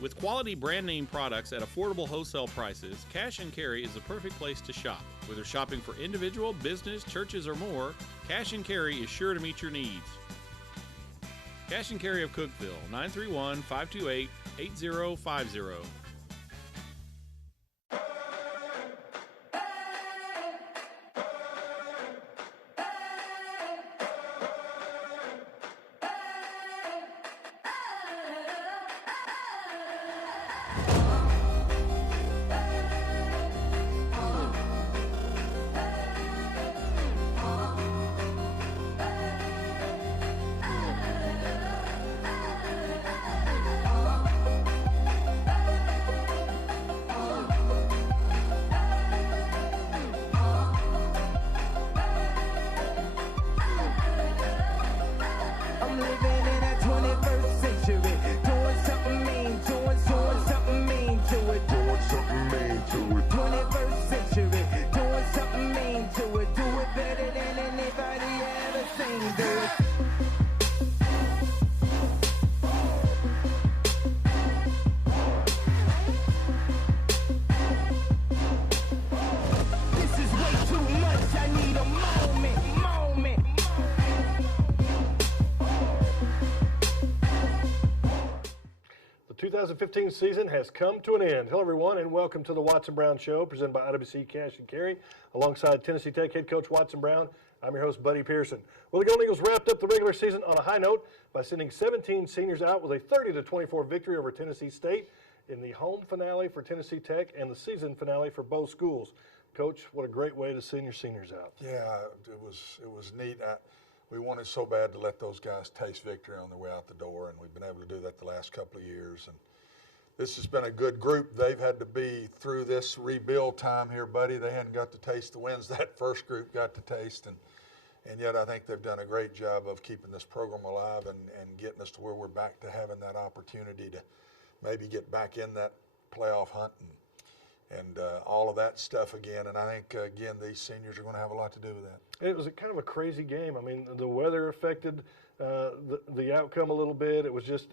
With quality brand name products at affordable wholesale prices, Cash and Carry is the perfect place to shop. Whether shopping for individual, business, churches, or more, Cash and Carry is sure to meet your needs. Cash and Carry of Cookeville, 931-528-8050. The 2015 season has come to an end. Hello, everyone, and welcome to the Watson Brown Show, presented by IWC Cash and Carry, alongside Tennessee Tech head coach Watson Brown. I'm your host, Buddy Pearson. Well, the Golden Eagles wrapped up the regular season on a high note by sending 17 seniors out with a 30-24 victory over Tennessee State in the home finale for Tennessee Tech and the season finale for both schools. Coach, what a great way to send your seniors out. Yeah, it was neat. We wanted so bad to let those guys taste victory on their way out the door, and we've been able to do that the last couple of years. And this has been a good group. They've had to be through this rebuild time here, buddy. They hadn't got to taste the wins that first group got to taste, and yet I think they've done a great job of keeping this program alive and getting us to where we're back to having that opportunity to maybe get back in that playoff hunt and all of that stuff again. And I think, again, these seniors are going to have a lot to do with that. It was kind of a crazy game. I mean, the weather affected the outcome a little bit. It was just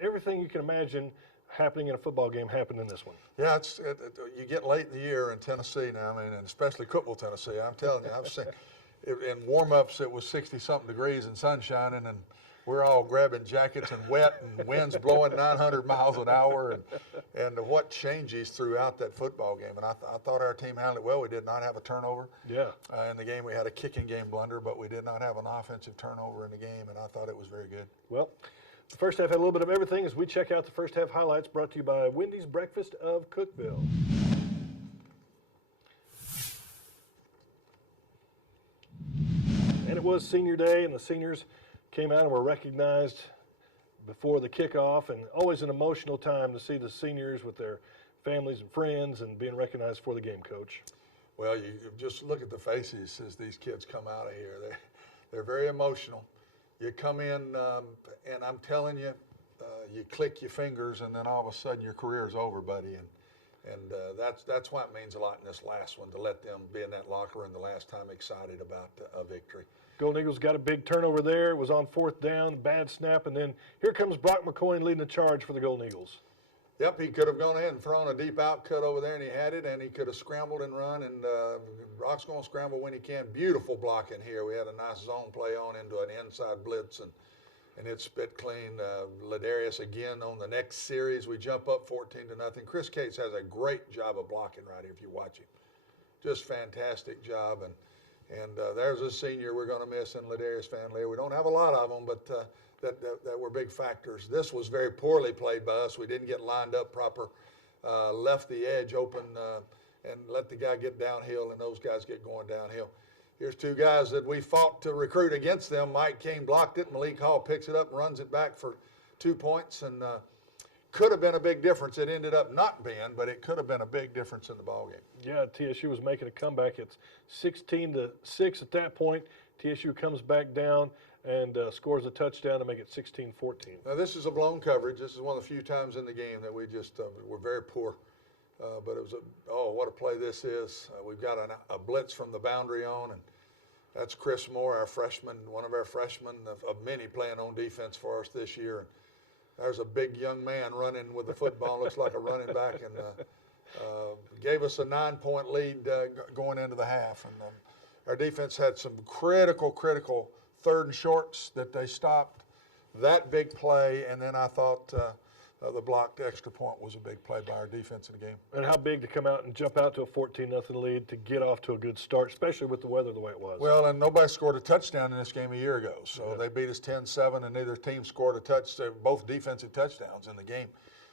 everything you can imagine happening in a football game happened in this one. Yeah, you get late in the year in Tennessee now, I mean, and especially Cookeville, Tennessee. I'm telling you, I've seen in warm-ups it was 60-something degrees and sun shining, and we're all grabbing jackets and wet, and winds blowing 900 miles an hour, and what changes throughout that football game. And I thought our team handled it well. We did not have a turnover. Yeah. In the game, we had a kicking game blunder, but we did not have an offensive turnover in the game, and I thought it was very good. Well, the first half had a little bit of everything as we check out the first half highlights brought to you by Wendy's Breakfast of Cookeville. And it was senior day, and the seniors came out and were recognized before the kickoff, and always an emotional time to see the seniors with their families and friends and being recognized for the game, Coach. Well, you just look at the faces as these kids come out of here. They're very emotional. You come in, and I'm telling you, you click your fingers, and then all of a sudden your career is over, buddy. And that's why it means a lot in this last one, to let them be in that locker room the last time excited about a victory. Golden Eagles got a big turnover there. It was on fourth down, bad snap, and then here comes Brock McCoy leading the charge for the Golden Eagles. Yep, he could have gone ahead and thrown a deep out cut over there, and he had it, and he could have scrambled and run, and Brock's going to scramble when he can. Beautiful blocking here. We had a nice zone play on into an inside blitz, and it spit clean. Ladarius again on the next series. We jump up 14-0. Chris Cates has a great job of blocking right here if you watch him. Just fantastic job, and there's a senior we're going to miss in Ladarius family. We don't have a lot of them, but that were big factors. This was very poorly played by us. We didn't get lined up proper, left the edge open, and let the guy get downhill, and those guys get going downhill. Here's two guys that we fought to recruit against them. Mike King blocked it. Malik Hall picks it up and runs it back for 2 points, and could have been a big difference. It ended up not being, but it could have been a big difference in the ballgame. Yeah, TSU was making a comeback. It's 16-6 at that point. TSU comes back down and scores a touchdown to make it 16-14. Now, this is a blown coverage. This is one of the few times in the game that we just were very poor. But it was what a play this is. We've got a blitz from the boundary on, and that's Chris Moore, our freshman, one of our freshmen of many playing on defense for us this year. there's a big young man running with the football, looks like a running back, and gave us a 9-point lead going into the half. And our defense had some critical third and shorts that they stopped. That big play, and then I thought the blocked extra point was a big play by our defense in the game. And how big to come out and jump out to a 14-0 lead to get off to a good start, especially with the weather the way it was. Well, and nobody scored a touchdown in this game a year ago. So they beat us 10-7, and neither team scored a touchdown, both defensive touchdowns in the game.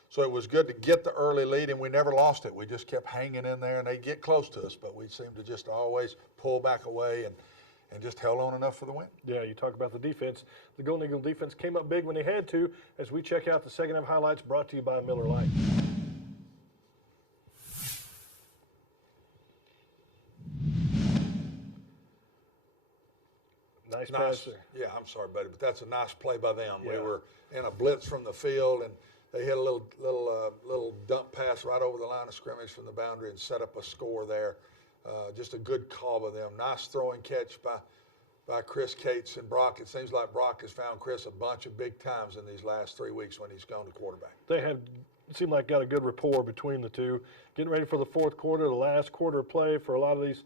So it was good to get the early lead, and we never lost it. We just kept hanging in there, and they'd get close to us, but we seemed to just always pull back away and just held on enough for the win. Yeah, you talk about the defense. The Golden Eagle defense came up big when they had to, as we check out the second half highlights brought to you by Miller Lite. Nice pass there. Yeah, I'm sorry, buddy, but that's a nice play by them. Yeah. We were in a blitz from the field, and they hit a little dump pass right over the line of scrimmage from the boundary and set up a score there. Just a good call by them. Nice throwing catch by Chris Cates and Brock. It seems like Brock has found Chris a bunch of big times in these last 3 weeks when he's gone to quarterback. They have seemed like got a good rapport between the two. Getting ready for the fourth quarter, the last quarter of play for a lot of these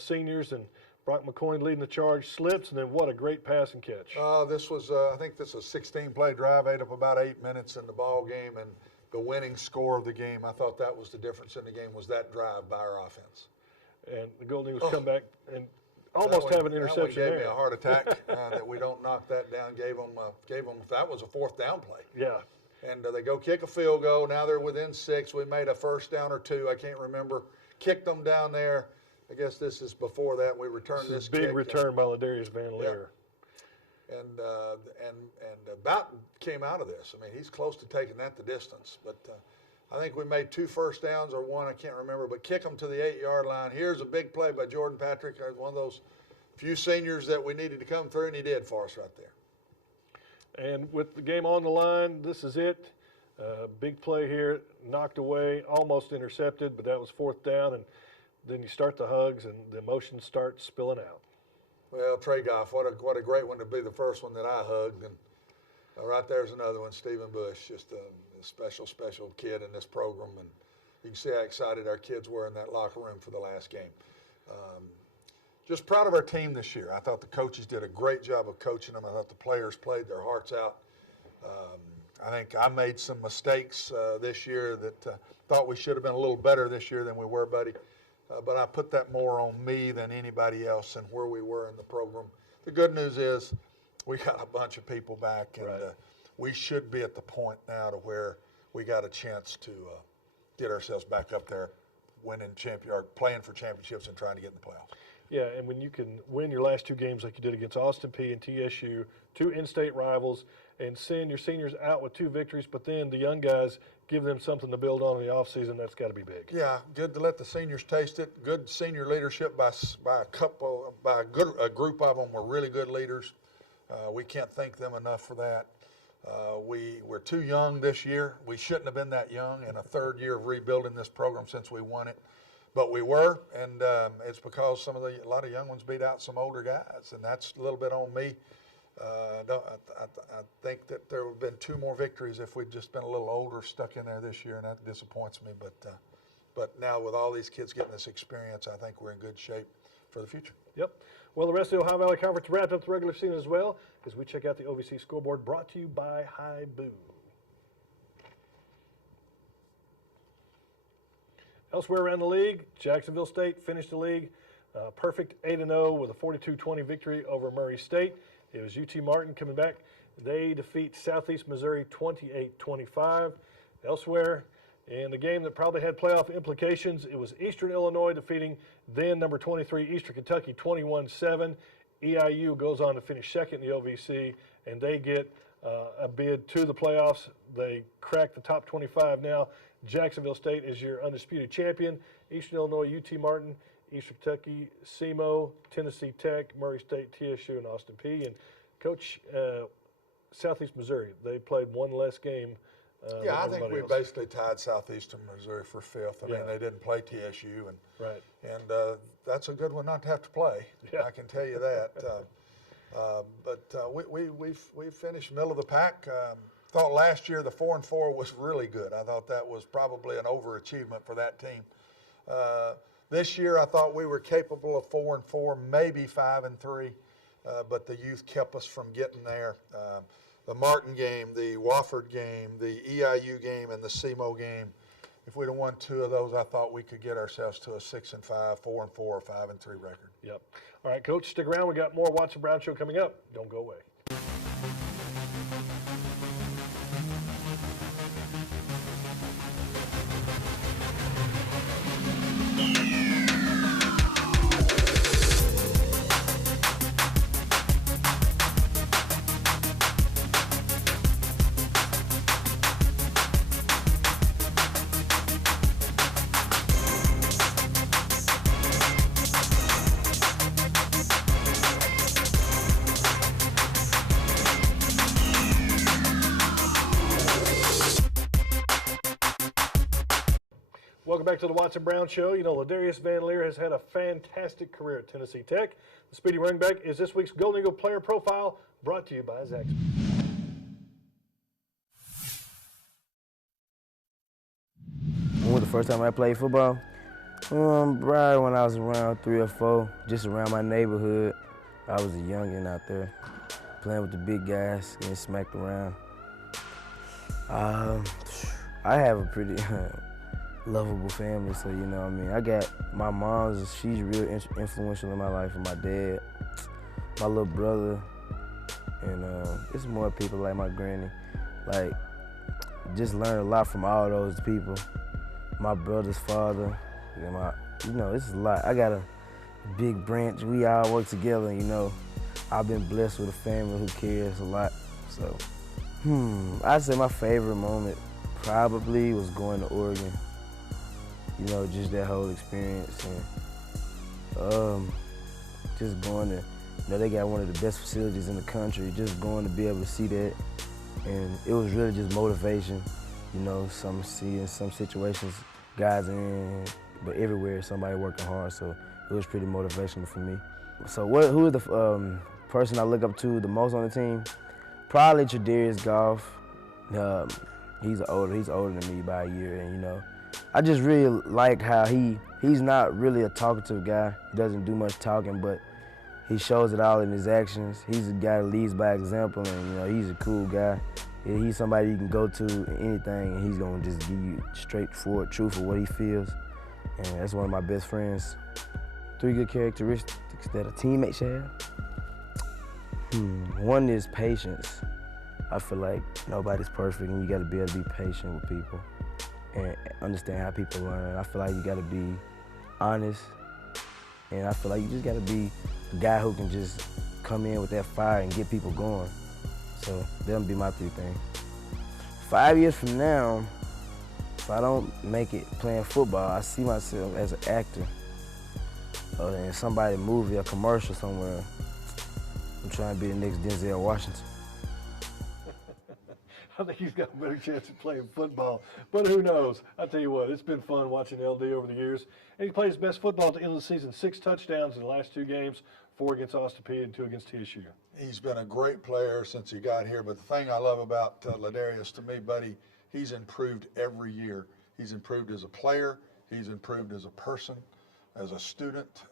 seniors, and Brock McCoy leading the charge, slips, and then what a great pass and catch. This was, I think this was a 16-play drive, ate up about 8 minutes in the ball game, and the winning score of the game. I thought that was the difference in the game, was that drive by our offense. And the Golden Eagles come back and almost have an interception that one gave there. me a heart attack that we don't knock that down. Gave them that was a fourth down play. Yeah. And they go kick a field goal. Now they're within 6. We made a first down or 2. I can't remember. Kicked them down there. I guess this is before that. We returned this big kick. return by Ladarius Van Leer. Yeah. And about came out of this. I mean, he's close to taking that the distance. But I think we made 2 first downs or 1, I can't remember. But kick them to the 8-yard line. Here's a big play by Jordan Patrick. One of those few seniors that we needed to come through, and he did for us right there. And with the game on the line, this is it. Big play here, knocked away, almost intercepted, but that was fourth down. And then you start the hugs, and the emotions start spilling out. Well, Trey Goff, what a great one to be the first one that I hugged. And right there's another one, Stephen Bush, just a special kid in this program. And you can see how excited our kids were in that locker room for the last game. Just proud of our team this year. I thought the coaches did a great job of coaching them. I thought the players played their hearts out. I think I made some mistakes this year that thought we should have been a little better this year than we were, buddy. But I put that more on me than anybody else and where we were in the program. The good news is we got a bunch of people back, and we should be at the point now to where we got a chance to get ourselves back up there, playing for championships and trying to get in the playoffs. Yeah, and when you can win your last 2 games like you did against Austin Peay and TSU, 2 in-state rivals, and send your seniors out with 2 victories, but then the young guys give them something to build on in the offseason, that's got to be big. Yeah, good to let the seniors taste it. Good senior leadership by a group of them were really good leaders. We can't thank them enough for that. We're too young this year. We shouldn't have been that young in a 3rd year of rebuilding this program since we won it. But we were, and it's because a lot of young ones beat out some older guys, and that's a little bit on me. I think that there would have been 2 more victories if we'd just been a little older, stuck in there this year, and that disappoints me. But now with all these kids getting this experience, I think we're in good shape for the future. Yep. Well, the rest of the Ohio Valley Conference wrapped up the regular season as well, as we check out the OVC scoreboard brought to you by High Boo. Elsewhere around the league, Jacksonville State finished the league perfect 8-0 with a 42-20 victory over Murray State. It was UT Martin coming back. They defeat Southeast Missouri 28-25. Elsewhere, in the game that probably had playoff implications, it was Eastern Illinois defeating then number 23 Eastern Kentucky 21-7. EIU goes on to finish second in the OVC, and they get a bid to the playoffs. They crack the top 25 now. Jacksonville State is your undisputed champion. Eastern Illinois, UT Martin, Eastern Kentucky, SEMO, Tennessee Tech, Murray State, TSU, and Austin Peay. And Coach, Southeast Missouri, they played 1 less game. Yeah, I think we basically tied Southeastern Missouri for 5th. I mean, they didn't play TSU, and that's a good one not to have to play. Yeah. I can tell you that. But we finished middle of the pack. thought last year the 4-4 was really good. I thought that was probably an overachievement for that team. This year I thought we were capable of 4-4, maybe 5-3, but the youth kept us from getting there. The Martin game, the Wofford game, the EIU game, and the SEMO game, if we'd have won 2 of those, I thought we could get ourselves to a 6-5, 4-4, or 5-3 record. Yep. All right, Coach, stick around. We got more Watson Brown Show coming up. Don't go away. Welcome back to the Watson Brown Show. You know, Ladarius Van Leer has had a fantastic career at Tennessee Tech. The Speedy Running Back is this week's Golden Eagle Player Profile, brought to you by Zach. When was the first time I played football? Probably when I was around 3 or 4, just around my neighborhood. I was a youngin' out there, playing with the big guys, getting smacked around. I have a pretty lovable family, so you know what I mean. I got my mom's, she's real influential in my life, and my dad, my little brother, and it's more people like my granny. Like, just learned a lot from all those people. My brother's father, and you know, it's a lot. I got a big branch. We all work together, you know. I've been blessed with a family who cares a lot. So, I'd say my favorite moment probably was going to Oregon. You know, just that whole experience, and just going to, you know, they got one of the best facilities in the country. Just going to be able to see that, and it was really just motivation. You know, some situations guys are in, but everywhere somebody working hard. So it was pretty motivational for me. So who is the person I look up to the most on the team? Probably Ladarius Goff. He's older than me by a year, and you know, I just really like how he's not really a talkative guy. He doesn't do much talking, but he shows it all in his actions. He's a guy that leads by example, and you know, he's a cool guy. He's somebody you can go to in anything, and he's gonna just give you straightforward truth of what he feels. And that's one of my best friends. 3 good characteristics that a teammate should have. One is patience. I feel like nobody's perfect, and you gotta be able to be patient with people and understand how people learn. I feel like you gotta be honest, and I feel like you just gotta be a guy who can just come in with that fire and get people going. So that'll be my 3 things. 5 years from now, if I don't make it playing football, I see myself as an actor in somebody's movie or commercial somewhere. I'm trying to be the next Denzel Washington. I think he's got a better chance of playing football, but who knows? I tell you what, it's been fun watching LD over the years, and he played his best football at the end of the season. 6 touchdowns in the last 2 games, 4 against Ostepee and 2 against TSU. He's been a great player since he got here, but the thing I love about Ladarius, to me, buddy, he's improved every year. He's improved as a player, he's improved as a person, as a student.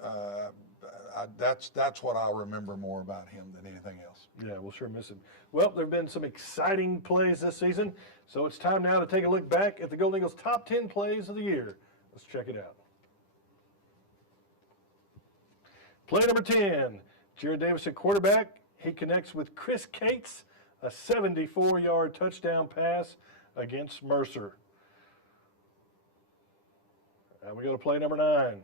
That's what I'll remember more about him than anything else. Yeah, we'll sure miss him. Well, there have been some exciting plays this season, so it's time now to take a look back at the Golden Eagles' top 10 plays of the year. Let's check it out. Play number 10, Jared Davis at quarterback. He connects with Chris Cates, a 74-yard touchdown pass against Mercer. And we go to play number 9.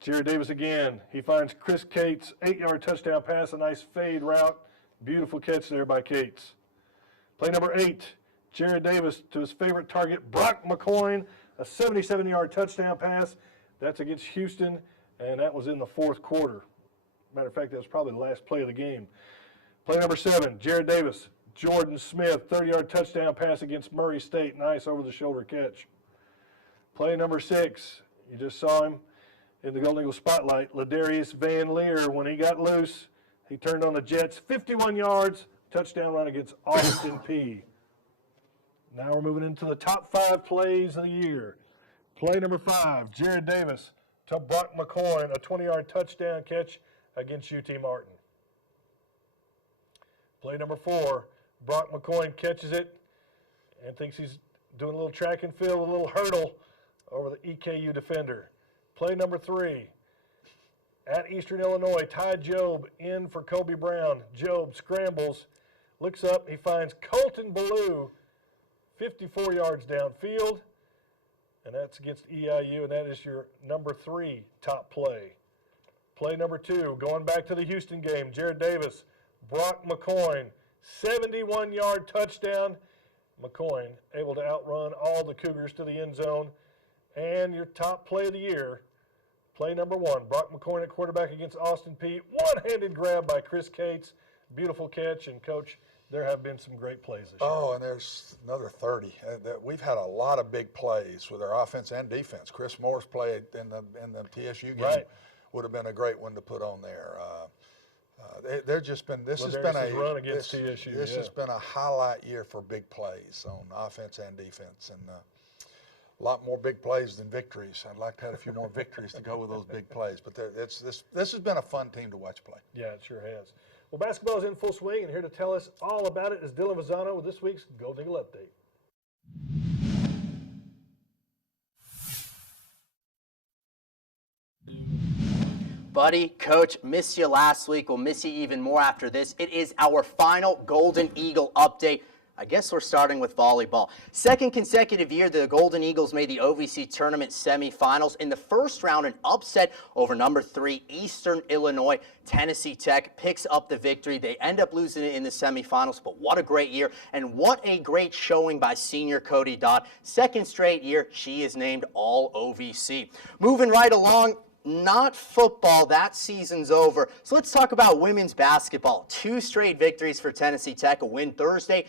Jared Davis again. He finds Chris Cates, 8-yard touchdown pass, a nice fade route. Beautiful catch there by Cates. Play number 8. Jared Davis to his favorite target, Brock McCoyne, a 77-yard touchdown pass. That's against Houston, and that was in the 4th quarter. Matter of fact, that was probably the last play of the game. Play number 7. Jared Davis, Jordan Smith, 30-yard touchdown pass against Murray State. Nice over-the-shoulder catch. Play number 6. You just saw him in the Golden Eagle spotlight, Ladarius Van Leer. When he got loose, he turned on the Jets, 51 yards, touchdown run against Austin Peay. Now we're moving into the top 5 plays of the year. Play number 5, Jared Davis to Brock McCoy, a 20-yard touchdown catch against UT Martin. Play number 4, Brock McCoy catches it and thinks he's doing a little track and field, a little hurdle over the EKU defender. Play number 3, at Eastern Illinois, Ty Jobe in for Kobe Brown. Jobe scrambles, looks up, he finds Colton Ballou 54 yards downfield, and that's against EIU, and that is your number 3 top play. Play number 2, going back to the Houston game, Jared Davis, Brock McCoy, 71-yard touchdown. McCoy able to outrun all the Cougars to the end zone. And your top play of the year, play number 1, Brock McCoy at quarterback against Austin Peay. One-handed grab by Chris Cates. Beautiful catch, and Coach, there have been some great plays this year. Oh, and there's another 30. We've had a lot of big plays with our offense and defense. Chris Moore's play in the TSU game would have been a great one to put on there. They're just been. This has been a run against TSU. This has been a highlight year for big plays on offense and defense, and a lot more big plays than victories. I'd like to have a few more victories to go with those big plays. But this has been a fun team to watch play. Yeah, it sure has. Well, basketball is in full swing, and here to tell us all about it is Dylan Vazano with this week's Golden Eagle Update. Buddy, Coach, missed you last week. We'll miss you even more after this. It is our final Golden Eagle update. I guess we're starting with volleyball. Second consecutive year, the Golden Eagles made the OVC tournament semifinals. In the first round, an upset over number 3, Eastern Illinois. Tennessee Tech picks up the victory. They end up losing it in the semifinals, but what a great year, and what a great showing by senior Cody Dodd. Second straight year, she is named All OVC. Moving right along, not football, that season's over. So let's talk about women's basketball. 2 straight victories for Tennessee Tech, a win Thursday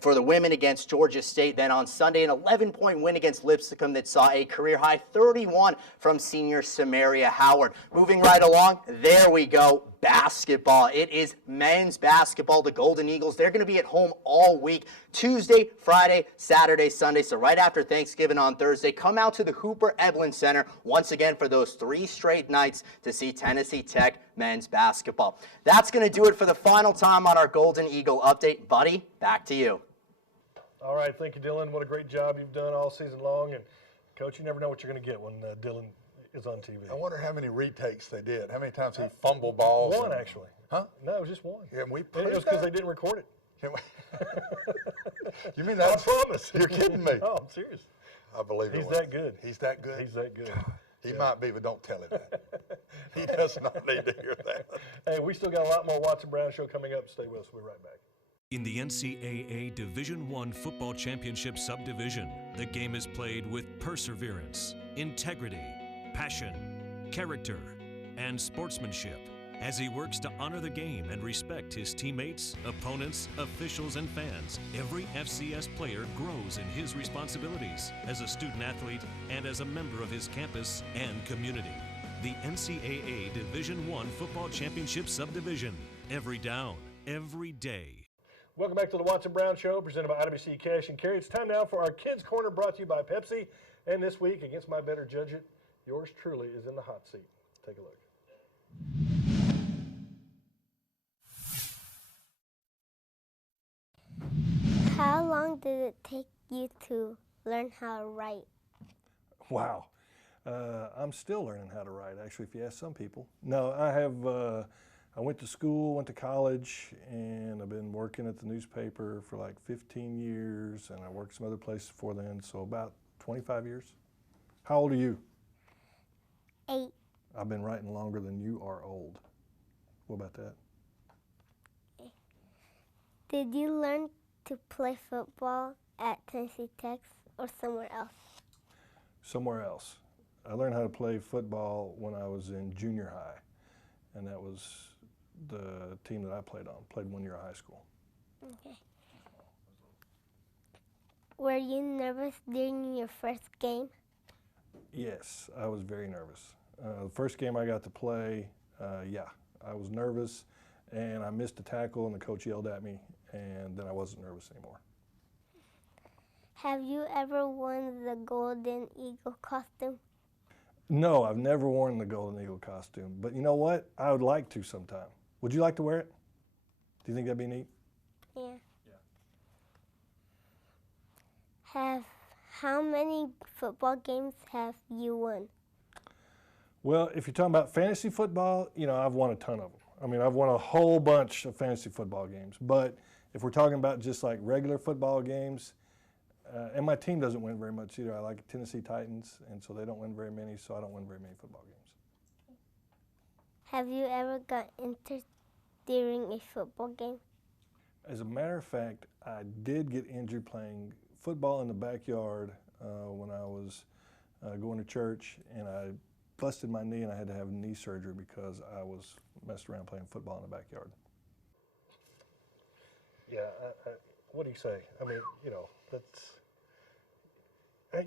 for the women against Georgia State. Then on Sunday, an 11-point win against Lipscomb that saw a career-high 31 from senior Samaria Howard. Moving right along, there we go, basketball. It is men's basketball. The Golden Eagles, they're going to be at home all week, Tuesday, Friday, Saturday, Sunday. So right after Thanksgiving on Thursday, come out to the Hooper Eblin Center once again for those 3 straight nights to see Tennessee Tech men's basketball. That's going to do it for the final time on our Golden Eagle update. Buddy, back to you. All right, thank you, Dylan. What a great job you've done all season long. And, Coach, you never know what you're going to get when Dylan is on TV. I wonder how many retakes they did. How many times he fumbled balls? 1, actually. Huh? No, it was just 1. Can we It was because they didn't record it. You mean that? I promise. You're kidding me. Oh, I'm serious. I believe He's it. that good. He's that good? He's that good. He might be, but don't tell him that. He does not need to hear that. Hey, we still got a lot more Watson Brown Show coming up. Stay with us. We'll be right back. In the NCAA Division I Football Championship Subdivision, the game is played with perseverance, integrity, passion, character, and sportsmanship as he works to honor the game and respect his teammates, opponents, officials, and fans. Every FCS player grows in his responsibilities as a student athlete and as a member of his campus and community. The NCAA Division I Football Championship Subdivision. Every down, every day. Welcome back to the Watson Brown Show, presented by IWC Cash and Carry. It's time now for our Kids Corner, brought to you by Pepsi. And this week, against my better judgment, yours truly is in the hot seat. Take a look. How long did it take you to learn how to write? Wow. I'm still learning how to write, actually, if you ask some people. No, I went to school, went to college, and I've been working at the newspaper for like 15 years, and I worked some other places before then, so about 25 years. How old are you? 8. I've been writing longer than you are old. What about that? Did you learn to play football at Tennessee Tech or somewhere else? Somewhere else. I learned how to play football when I was in junior high, and that was the team that I played on. Played 1 year of high school. Okay. Were you nervous during your first game? Yes, I was very nervous. The first game I got to play, yeah, I was nervous, and I missed a tackle, and the coach yelled at me, and then I wasn't nervous anymore. Have you ever worn the Golden Eagle costume? No, I've never worn the Golden Eagle costume, but you know what? I would like to sometime. Would you like to wear it? Do you think that'd be neat? Yeah. How many football games have you won? Well, if you're talking about fantasy football, you know, I've won a ton of them. I mean, I've won a whole bunch of fantasy football games. But if we're talking about just like regular football games, and my team doesn't win very much either. I like Tennessee Titans, and so they don't win very many, so I don't win very many football games. Have you ever got injured during a football game? As a matter of fact, I did get injured playing football in the backyard when I was going to church, and I busted my knee, and I had to have knee surgery because I was messed around playing football in the backyard. Yeah, what do you say? I mean, you know, that's.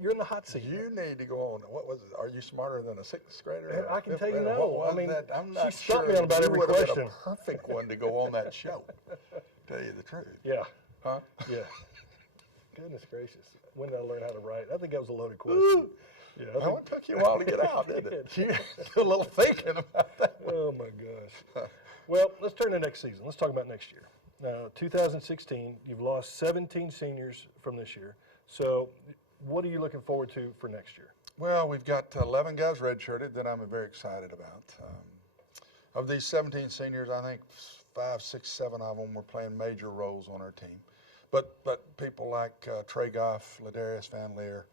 You're in the hot seat. You need to go on. What was it? Are you smarter than a sixth grader? I can tell you grader? no. What was I mean, that? I'm not she stopped sure me on about you every would have been question. a perfect one to go on that show. Tell you the truth. Yeah. Huh? Yeah. Goodness gracious. When did I learn how to write? I think that was a loaded question. Yeah, That one took you a while to get out, didn't it? You did a little thinking about that. Oh my gosh. Well, let's turn to next season. Let's talk about next year. 2016, you've lost 17 seniors from this year. So what are you looking forward to for next year? Well, we've got 11 guys redshirted that I'm very excited about. Of these 17 seniors, I think 5, 6, 7 of them were playing major roles on our team. But people like Trey Goff, Ladarius Van Leer,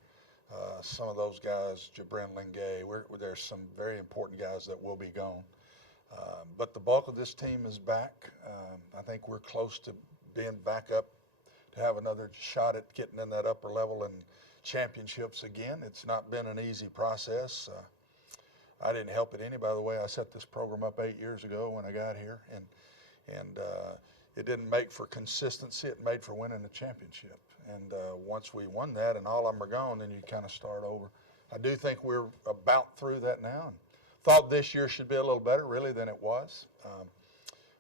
some of those guys, Jabrin Lingay, there's some very important guys that will be gone. But the bulk of this team is back. I think we're close to being back up to have another shot at getting in that upper level and championships again. It's not been an easy process. I didn't help it any, by the way. I set this program up 8 years ago when I got here, and it didn't make for consistency. It made for winning a championship. And once we won that and all of them are gone, then you kind of start over. I do think we're about through that now. And thought this year should be a little better, really, than it was.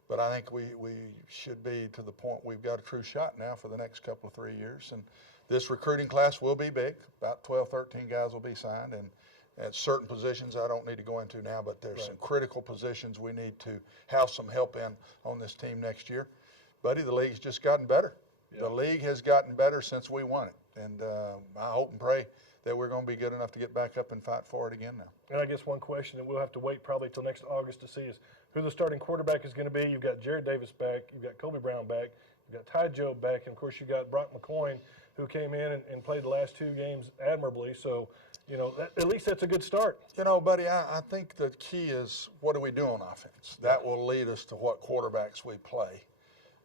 But I think we should be to the point we've got a true shot now for the next couple of 3 years. And this recruiting class will be big. About 12, 13 guys will be signed. And at certain positions I don't need to go into now, but there's some critical positions we need to have some help in on this team next year. Buddy, the league's just gotten better. The league has gotten better since we won it. And I hope and pray that we're going to be good enough to get back up and fight for it again now. And I guess one question that we'll have to wait probably till next August to see is who the starting quarterback is going to be. You've got Jared Davis back. You've got Kobe Brown back. You've got Ty Jobe back. And, of course, you got Brock McCoyne, who came in and played the last 2 games admirably. So, you know, at least that's a good start. You know, buddy, I think the key is what do we do on offense? That will lead us to what quarterbacks we play.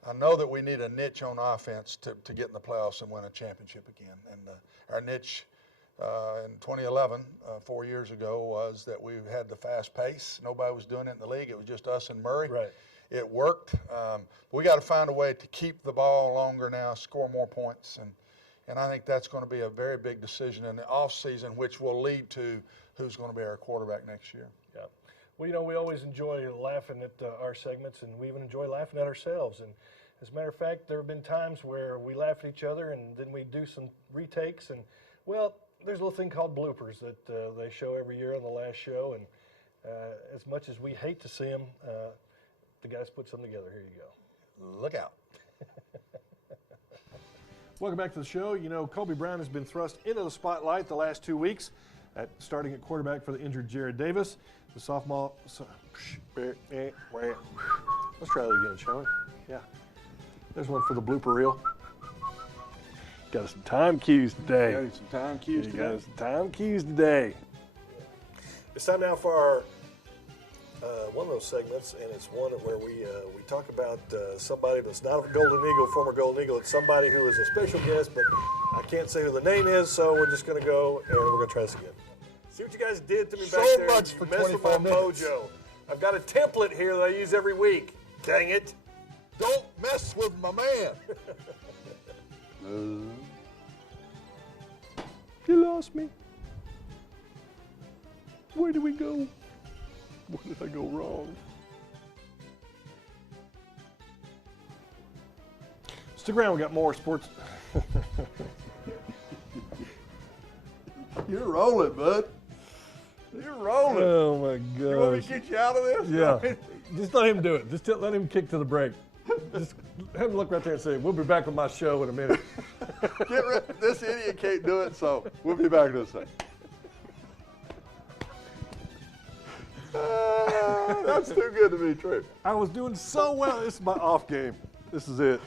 I know that we need a niche on offense to get in the playoffs and win a championship again. And our niche in 2011, 4 years ago, was that we had the fast pace. Nobody was doing it in the league. It was just us and Murray. Right. It worked. We got to find a way to keep the ball longer now, score more points. And I think that's going to be a very big decision in the offseason, which will lead to who's going to be our quarterback next year. Yeah. Well, you know, we always enjoy laughing at our segments, and we even enjoy laughing at ourselves. And as a matter of fact, there have been times where we laugh at each other, and then we do some retakes. And, well, there's a little thing called bloopers that they show every year on the last show. And as much as we hate to see them, the guys put some together. Here you go. Look out. Welcome back to the show. You know, Kobe Brown has been thrust into the spotlight the last 2 weeks, starting at quarterback for the injured Jared Davis. The sophomore. Let's try that again, shall we? Yeah. There's one for the blooper reel. Got us some time cues today. Got some time cues today. Got us some time cues today. It's time now for our one of those segments, and it's one where we talk about somebody that's not a Golden Eagle, former Golden Eagle. It's somebody who is a special guest, but I can't say who the name is, so we're just going to go and we're going to try this again. See what you guys did to me back there. So much for 25 minutes. Mojo. I've got a template here that I use every week. Dang it. Don't mess with my man. You lost me. Where did we go? Where did I go wrong? Stick around, we got more sports. You're rolling, bud. You're rolling. Oh my You want me gosh. to get you out of this? Yeah. Just let him do it. Just let him kick to the break. Just have him look right there and say, "We'll be back with my show in a minute." This idiot can't do it, so we'll be back in a second. That's too good to be true. I was doing so well. This is my off game. This is it.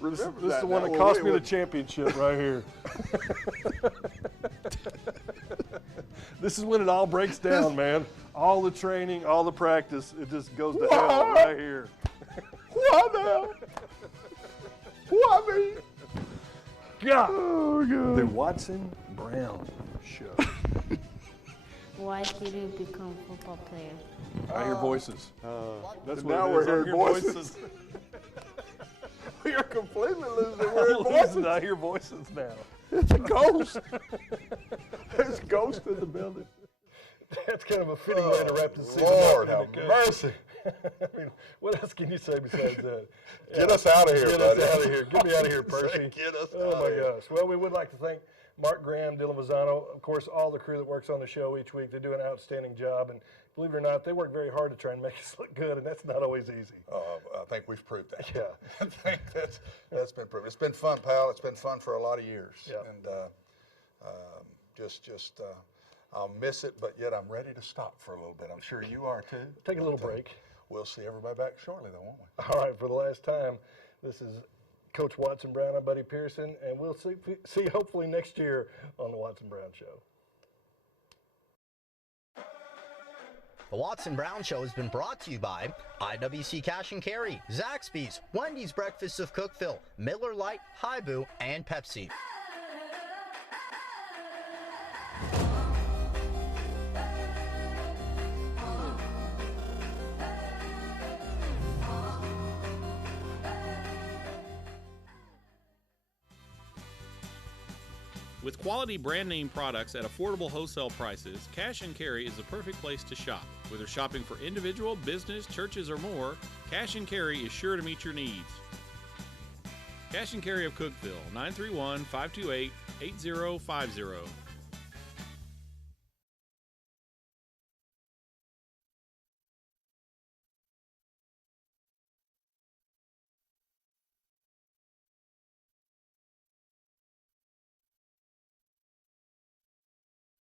This Remember is that the one now. that Well, cost wait, me the wait. championship right here. This is when it all breaks down, man. All the training, all the practice, it just goes to hell right here. What now? What me? God. Oh, God. The Watson Brown Show. Why did you become a football player? I hear voices. That's what now it we're is. I hearing hear voices. We are completely losing. We're in I'm voices. losing. I hear voices now. It's a ghost. There's a ghost in the building. That's kind of a fitting way to wrap this season Lord up. have mercy. I mean, what else can you say besides that? Get us out of here, Get buddy. us out of here. Get me out of here, Percy. Get us Oh out my of here. gosh. Well, we would like to thank Mark Graham, Dylan Mazzano, of course, all the crew that works on the show each week. They do an outstanding job, and believe it or not, they work very hard to try and make us look good, and that's not always easy. I think we've proved that. Yeah. I think that's been proven. It's been fun, pal. It's been fun for a lot of years. Yeah. And I'll miss it, but yet I'm ready to stop for a little bit. I'm sure you are too. Take a little break. We'll see everybody back shortly, though, won't we? All right, for the last time, this is Coach Watson Brown. I'm Buddy Pearson, and we'll see hopefully next year on the Watson Brown Show. The Watson Brown Show has been brought to you by IWC Cash and Carry, Zaxby's, Wendy's Breakfast of Cookeville, Miller Lite, Hibu, and Pepsi. With quality brand name products at affordable wholesale prices, Cash and Carry is the perfect place to shop. Whether shopping for individual, business, churches, or more, Cash and Carry is sure to meet your needs. Cash and Carry of Cookeville, 931-528-8050.